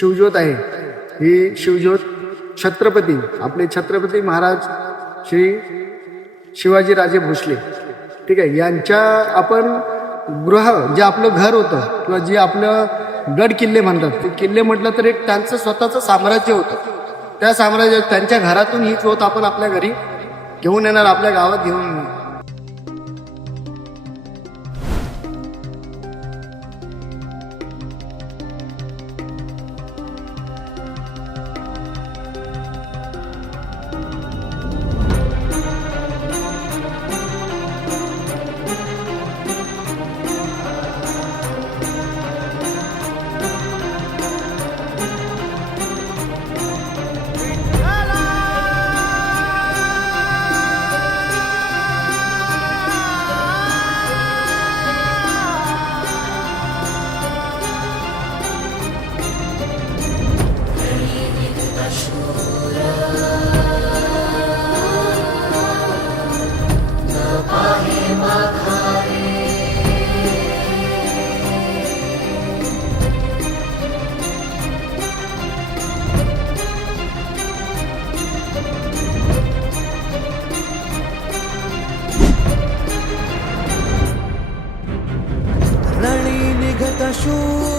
शिवज्योत आहे, ही शिवज्योत छत्रपती आपले छत्रपती महाराज श्री शिवाजीराजे भोसले, ठीक आहे, यांच्या आपण गृह जे आपलं घर होतं किंवा जे आपलं गड किल्ले म्हणतात, ते किल्ले म्हटलं तर एक त्यांचं स्वतःचं साम्राज्य होतं. त्या साम्राज्यात त्यांच्या घरातून ही ज्योत आपण आपल्या घरी घेऊन येणार, आपल्या गावात घेऊन येणार. रणी निघत शूर